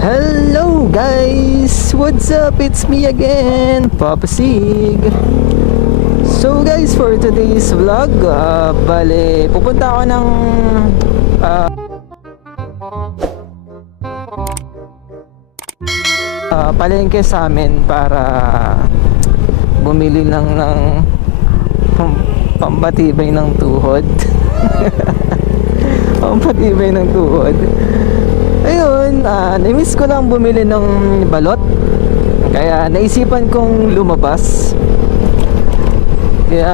Hello guys! What's up? It's me again, Papa Sig. So guys, for today's vlog, bale, pupunta ako ng palengke sa amin para bumili ng pampatibay ng tuhod. Pampatibay ng tuhod. Ayun, na-miss ko lang bumili ng balot. Kaya naisipan kong lumabas. Kaya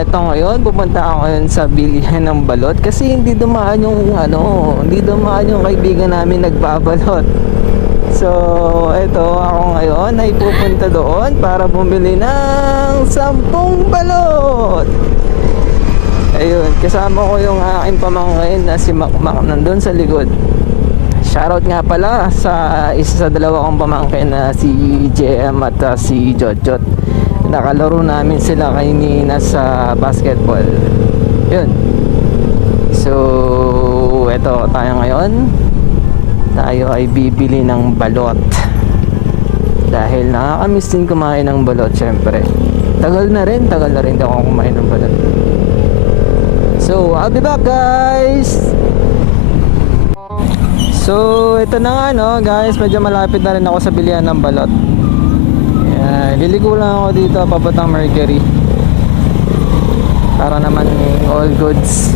ito ngayon, pupunta ako ngayon sa bilihan ng balot. Kasi hindi dumaan yung kaibigan namin nagbabalot. So, ito ako ngayon ay pupunta doon para bumili ng 10 balot. Ayun, kasama ko yung aking pamangkin na si Makmak nandun sa likod. Shoutout nga pala sa isa sa dalawa kong pamangkin na si JM at si Jotjot. Nakalaro namin sila kay Nina sa basketball. Yun. So, eto tayo ngayon. Tayo ay bibili ng balot. Dahil nakakamiss din kumain ng balot, syempre. Tagal na rin hindi ako kumain ng balot. So, I'll be back guys! So, ito na nga no guys, medyo malapit na rin ako sa bilihan ng balot. Ayan, liliko lang ako dito papuntang Mercury para naman all goods.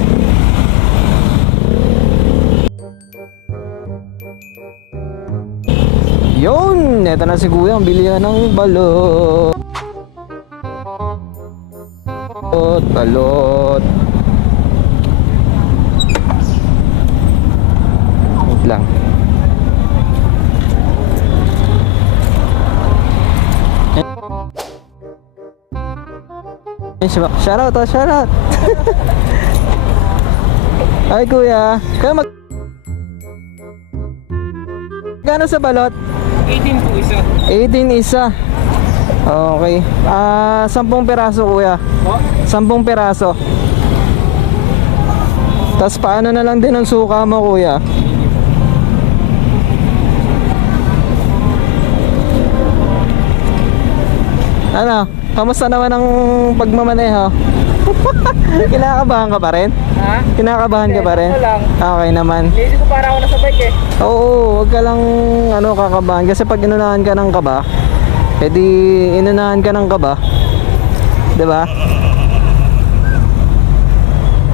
Yun, ito na si kuya ang bilihan ng balot. Balot. Lang. Shoutout. Ay kuya, kaya gano sa balot? 18 po isa. 18 isa. Okay. 10 piraso kuya. 10 piraso. Tapos paano na lang din ang suka mo kuya? Ano? Kamusta naman ang pagmamaneho? Kinakabahan ka pa rin? Ha? Kinakabahan ka pa rin? Ako lang. Okay naman. Naisip ko para ako nasa bike eh. Oo, wag ka lang kakabahan. Kasi pag inunahan ka ng kaba, edi inunahan ka ng kaba. Diba?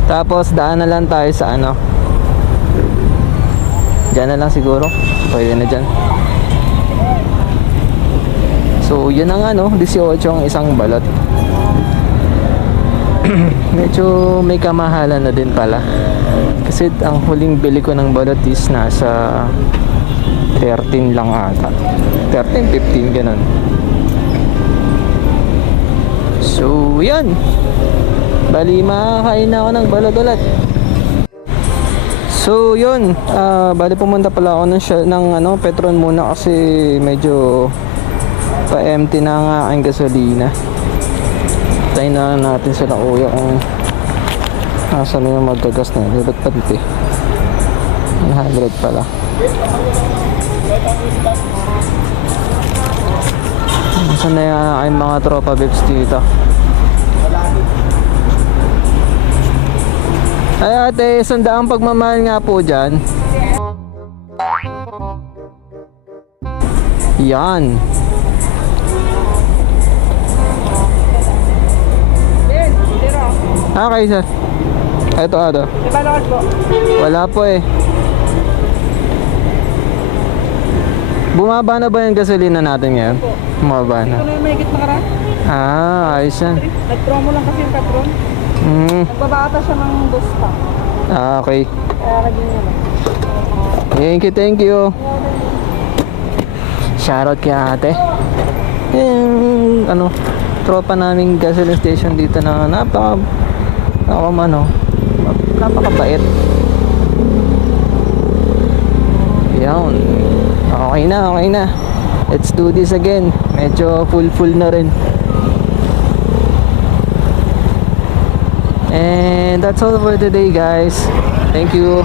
Tapos daan na lang tayo sa Diyan na lang siguro. Pwede na dyan. So, yun ang 18 ang isang balot. Medyo may kamahalan na din pala. Kasi ang huling bili ko ng balot is nasa 13 lang ata. 13, 15 ganun. So, yan. Bali, makakain na ako ng balot ulit. So, yun. Bali, pumunta pala ako ng Petron muna kasi medyo pa-empty na ang aking gasolina. Tayo na natin sila kuya kung asan na yung magagas na yun. Ba't 100 pala. Asan na yung aking mga tropa bips dito? Ay ate, sandaang pagmamahal nga po dyan. Yan. Okay sir. Ito. Diba lakas po? Wala po eh. Bumaba na ba yung gasolina natin ngayon? Bumaba na. Ito na yung mahigit nakaraan. Ayos yan. Nag-promo lang kasi yung Petron. Nagbabata siya ng 2 pa. Okay. Kaya naging Thank you. Shoutout kay ate. Yung tropa naming gasoline station dito na napakabait. Yan. Okay na. Let's do this again. Medyo full na rin. And that's all for today guys. Thank you.